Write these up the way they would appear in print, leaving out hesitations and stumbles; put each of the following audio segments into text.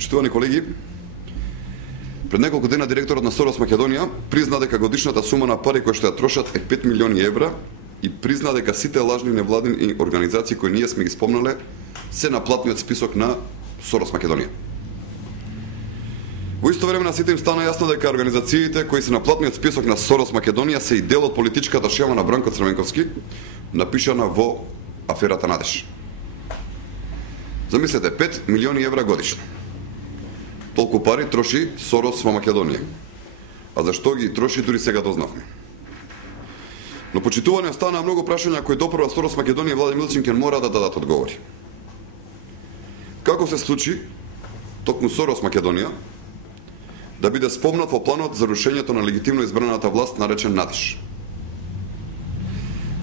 Почитувани колеги, пред неколку дена директорот на Сорос Македонија призна дека годишната сума на пари кои што ја трошат е 5 милиони евра и призна дека сите лажни невладини организации кои ние сме ги спомнале се на платниот список на Сорос Македонија. Во исто време на сите им стана јасно дека организациите кои се на платниот список на Сорос Македонија се и дел од политичката шема на Бранко Црвенковски, напишана во аферата Надеж. Замислете, 5 милиони евра годишно. Толку пари троши Сорос во Македонија. А зашто ги троши, дури сега дознавме. Но почитувани останаа многу прашања кои допрва Сорос Македонија и Влади Милчин ќе мора да дадат одговори. Како се случи токму Сорос Македонија да биде спомнат во планот за рушењето на легитимно избраната власт наречен Надеж?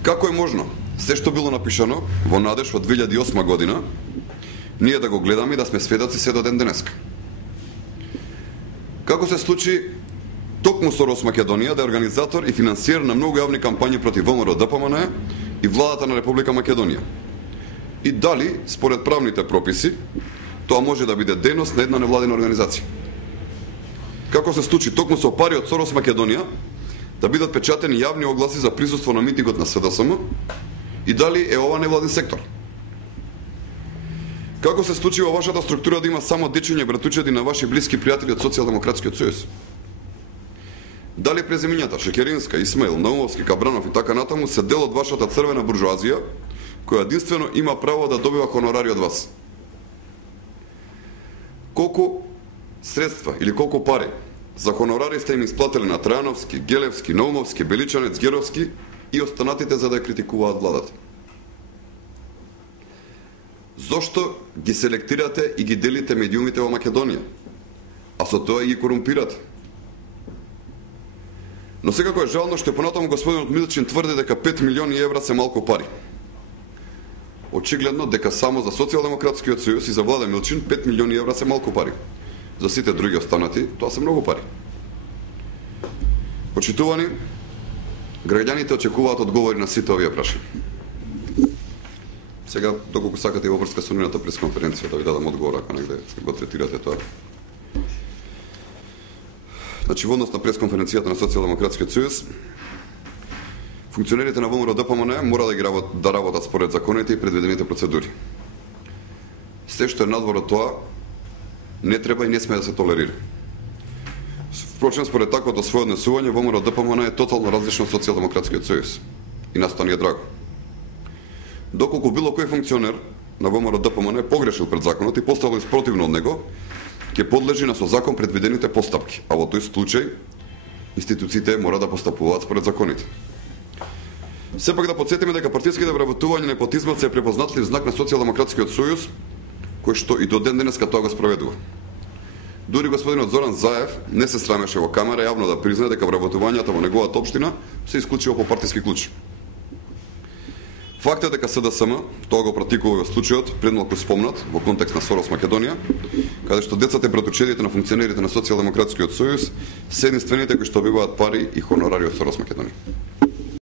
Како е можно се што било напишано во Надеж во 2008 година ние да го гледаме и да сме сведоци се до ден денеска? Како се случи токму Сорос Македонија да е организатор и финансиер на многу јавни кампањи против ВМРО ДПМН и владата на Република Македонија? И дали, според правните прописи, тоа може да биде дејност на една невладина организација? Како се случи токму со пари од Сорос Македонија да бидат печатени јавни огласи за присуство на митингот на СДСМ и дали е ова невладин сектор? Како се случи во вашата структура да има само дечиња и братучеди на ваши блиски пријатели од Социјалдемократскиот сојуз? Дали презимињата Шекеринска, Исмаил, Наумовски, Кабранов и така натаму се дел од вашата црвена буржоазија, која единствено има право да добива хонорари од вас? Колку средства или колку пари за хонорари сте им исплатили на Трајановски, Гелевски, Наумовски, Беличанец, Геровски и останатите за да ја критикуваат владата? Зошто ги селектирате и ги делите медиумите во Македонија, а со тоа и ги корумпирате? Но секако е жално што понатаму господинот Милчин тврди дека 5 милиони евра се малку пари. Очигледно дека само за Социјалдемократскиот сојуз и за Влада Милчин 5 милиони евра се малку пари. За сите други останати тоа се многу пари. Почитувани, граѓаните очекуваат одговори на сите овие прашања. Сега, доколку сакате во врска со нивната пресконференција, да ви дадам одговор, ако негде го третирате тоа. Значи, во однос на пресконференцијата на Социјалдемократскиот сојуз, функционерите на ВМРО ДПМН мора да работат според законите и предвидените процедури. Се што е надвор од тоа, не треба и не сме да се толерира. Впрочем, според таквото своје однесување, ВМРО ДПМН е тотално различно од Социјалдемократскиот сојуз. И нас тоа ни е драго. Доколку било кој функционер на ВМРО ДПМН погрешил пред законот и поставил спротивно од него, ќе подлежи на со закон предвидените постапки, а во тој случај институциите мора да постапуваат според законите. Сепак да подсетиме дека партиските вработување на непотизмот се препознатлив знак на Социјалдемократскиот сојуз, кој што и до ден денеска тоа го спроведува. Дури господинот Зоран Заев не се срамеше во камера јавно да признае дека вработувањата во неговата општина се исклучиво по партиски клуч. Факт е дека СДСМ, тоа го практикува во случајот, предмалку спомнат, во контекст на Сорос Македонија, каде што децата и братучедите на функционерите на Социјалдемократскиот сојуз се единствените кои што добиваат пари и хонорари од Сорос Македонија.